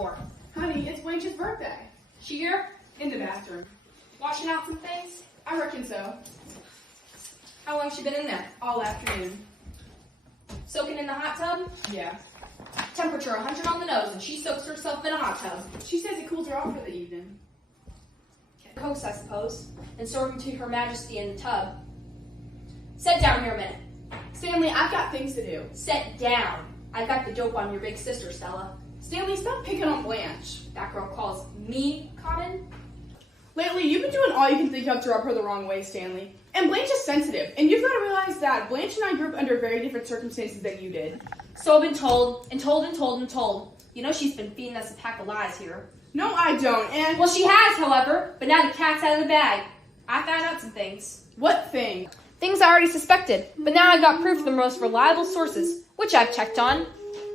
for? Honey, it's Blanche's birthday. She here? In the bathroom. Washing out some things? I reckon so. How long she been in there? All afternoon. Soaking in the hot tub? Yeah. Temperature 100 on the nose, and she soaks herself in a hot tub. She says it cools her off for the evening. Coast, I suppose, and serve them to Her Majesty in the tub. Sit down here a minute. Stanley, I've got things to do. Sit down. I got the dope on your big sister, Stella. Stanley, stop picking on Blanche. That girl calls me common. Lately, you've been doing all you can think of to rub her the wrong way, Stanley. And Blanche is sensitive, and you've got to realize that Blanche and I grew up under very different circumstances than you did. So I've been told, and told, and told, and told. You know she's been feeding us a pack of lies here. No, I don't, and... Well, she has, however, but now the cat's out of the bag. I found out some things. What thing? Things I already suspected, but now I've got proof from the most reliable sources, which I've checked on.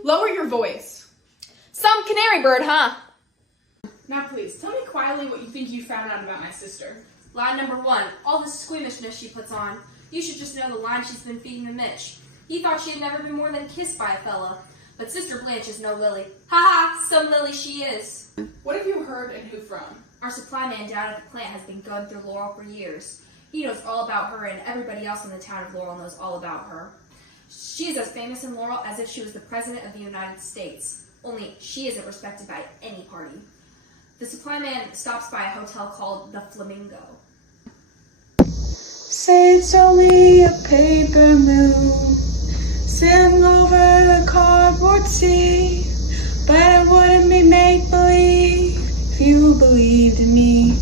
Lower your voice. Some canary bird, huh? Now please, tell me quietly what you think you found out about my sister. Lie number 1, all this squeamishness she puts on. You should just know the line she's been feeding to Mitch. He thought she had never been more than kissed by a fella. But Sister Blanche is no Lily. Ha ha, some Lily she is. What have you heard and who from? Our supply man down at the plant has been going through Laurel for years. He knows all about her, and everybody else in the town of Laurel knows all about her. She is as famous in Laurel as if she was the President of the United States. Only she isn't respected by any party. The supply man stops by a hotel called the Flamingo. Say it's only a paper moon sailing over the cardboard sea, but it wouldn't be make-believe if you believed in me.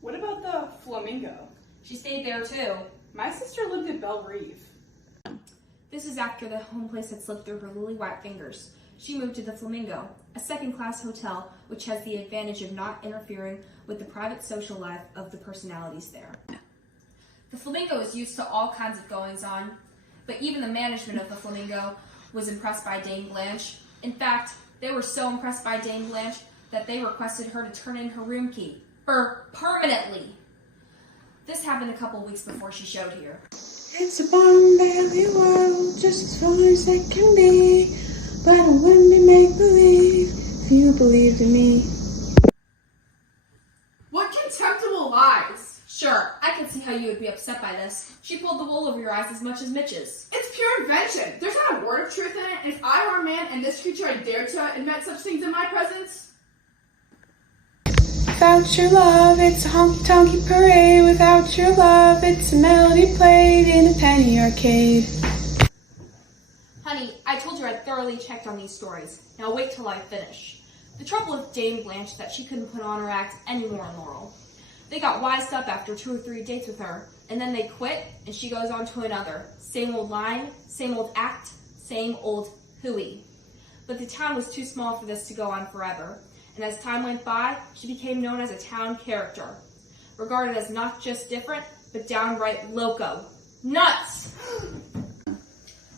What about the Flamingo? She stayed there too. My sister lived at Belle Reve. This is after the home place had slipped through her lily white fingers. She moved to the Flamingo, a second-class hotel which has the advantage of not interfering with the private social life of the personalities there. The Flamingo is used to all kinds of goings-on, but even the management of the Flamingo was impressed by Dame Blanche. In fact, they were so impressed by Dame Blanche that they requested her to turn in her room key, permanently. This happened a couple weeks before she showed here. It's a bottom belly world, just as fun as it can be, but it wouldn't be make-believe if you believed in me. What contemptible lies! Sure, I can see how you would be upset by this. She pulled the wool over your eyes as much as Mitch's. It's pure invention. There's not a word of truth in it, and if I were a man and this creature had dared to invent such things in my presence... Without your love, it's a honky-tonky parade. Without your love, it's a melody played in a penny arcade. Honey, I told you I thoroughly checked on these stories. Now wait till I finish. The trouble with Dame Blanche is that she couldn't put on her act anymore in Laurel. They got wised up after 2 or 3 dates with her, and then they quit, and she goes on to another. Same old line, same old act, same old hooey. But the town was too small for this to go on forever, and as time went by, she became known as a town character, regarded as not just different, but downright loco. Nuts!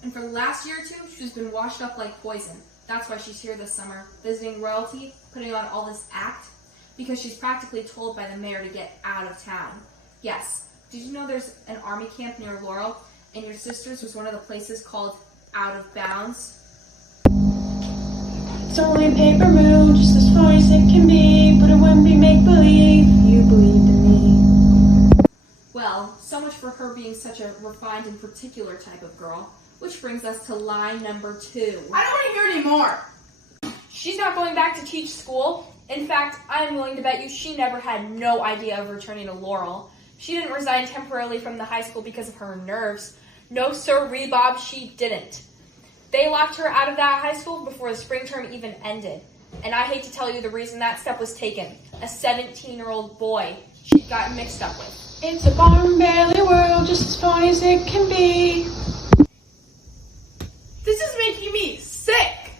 And for the last year or 2, she's been washed up like poison. That's why she's here this summer, visiting royalty, putting on all this act, because she's practically told by the mayor to get out of town. Yes, did you know there's an army camp near Laurel, and your sister's was one of the places called Out of Bounds? It's only a paper moon, just as far as it can be, but it wouldn't be make-believe if you believed in me. Well, so much for her being such a refined and particular type of girl. Which brings us to lie number 2. I don't want to hear any more! She's not going back to teach school. In fact, I am willing to bet you she never had no idea of returning to Laurel. She didn't resign temporarily from the high school because of her nerves. No sir, Bob, she didn't. They locked her out of that high school before the spring term even ended. And I hate to tell you the reason that step was taken. A 17-year-old boy she got mixed up with. It's a bottom belly world, just as funny as it can be. This is making me sick!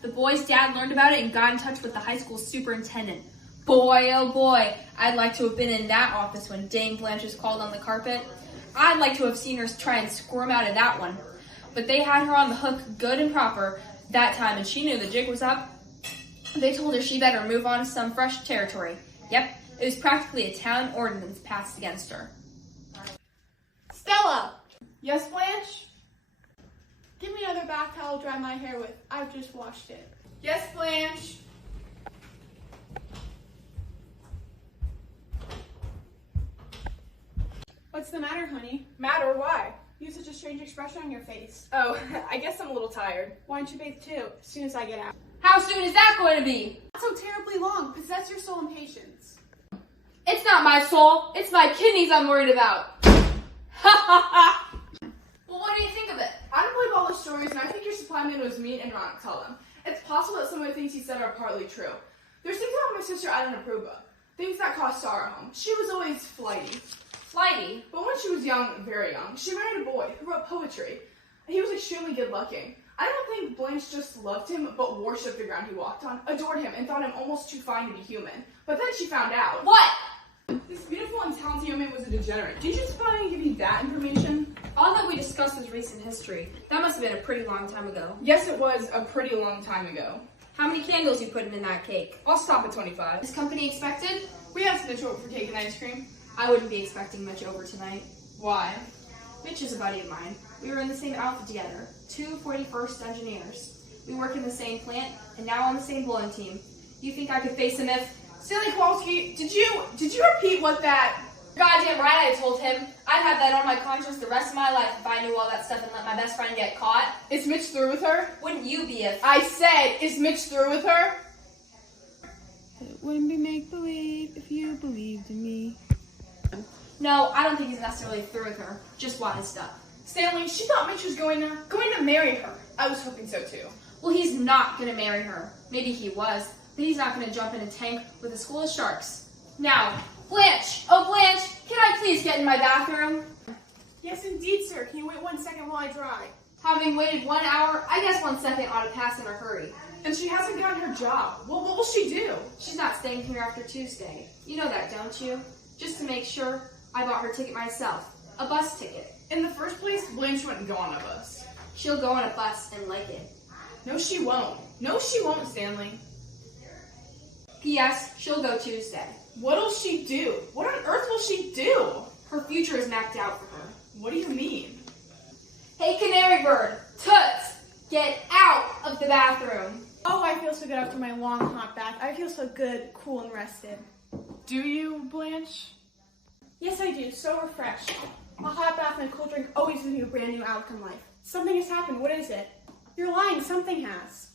The boy's dad learned about it and got in touch with the high school superintendent. Boy, oh boy, I'd like to have been in that office when Dame Blanche was called on the carpet. I'd like to have seen her try and squirm out of that one. But they had her on the hook good and proper that time, and she knew the jig was up. They told her she better move on to some fresh territory. Yep, it was practically a town ordinance passed against her. Stella! Yes, Blanche? Give me another another bath towel to dry my hair with. I've just washed it. Yes, Blanche. What's the matter, honey? Matter? Why? You have such a strange expression on your face. Oh, I guess I'm a little tired. Why don't you bathe too, as soon as I get out? How soon is that going to be? Not so terribly long. Possess your soul in patience. It's not my soul. It's my kidneys I'm worried about. Ha ha ha! Well, what do you think of it? I don't believe all the stories, and I think your supply man was mean and wrong to tell them. It's possible that some of the things he said are partly true. There's things about my sister I don't approve of. Things that caused sorrow home. She was always flighty. Flighty. But when she was young, very young, she married a boy who wrote poetry. He was extremely good-looking. I don't think Blanche just loved him, but worshipped the ground he walked on, adored him, and thought him almost too fine to be human. But then she found out. What? This beautiful and talented young man was a degenerate. Did you suppose I didn't give you that information? All that we discussed was recent history. That must have been a pretty long time ago. Yes, it was a pretty long time ago. How many candles you putting in that cake? I'll stop at 25. Is company expected? We asked Mitch over for cake and ice cream. I wouldn't be expecting Mitch over tonight. Why? Mitch is a buddy of mine. We were in the same outfit together, 2 41st engineers. We work in the same plant, and now on the same bowling team. You think I could face him if... Stanley Kowalski, did you repeat what that... Goddamn right I told him. I'd have that on my conscience the rest of my life if I knew all that stuff and let my best friend get caught. Is Mitch through with her? Wouldn't you be if... I said, is Mitch through with her? It wouldn't be make-believe if you believed in me. No, I don't think he's necessarily through with her. Just wised up. Stanley, she thought Mitch was going to marry her. I was hoping so too. Well, he's not gonna marry her. Maybe he was, but he's not gonna jump in a tank with a school of sharks. Now, Blanche! Oh, Blanche! Can I please get in my bathroom? Yes, indeed, sir. Can you wait 1 second while I dry? Having waited 1 hour, I guess 1 second ought to pass in a hurry. And she hasn't gotten her job. Well, what will she do? She's not staying here after Tuesday. You know that, don't you? Just to make sure, I bought her ticket myself. A bus ticket. In the first place, Blanche wouldn't go on a bus. She'll go on a bus and like it. No, she won't. No, she won't, Stanley. P.S. She'll go Tuesday. What'll she do? What on earth will she do? Her future is mapped out for her. What do you mean? Hey, Canary Bird! Toots! Get out of the bathroom! Oh, I feel so good after my long hot bath. I feel so good, cool, and rested. Do you, Blanche? Yes, I do. So refreshed. A hot bath and a cold drink always gives me a brand new outlook in life. Something has happened. What is it? You're lying. Something has.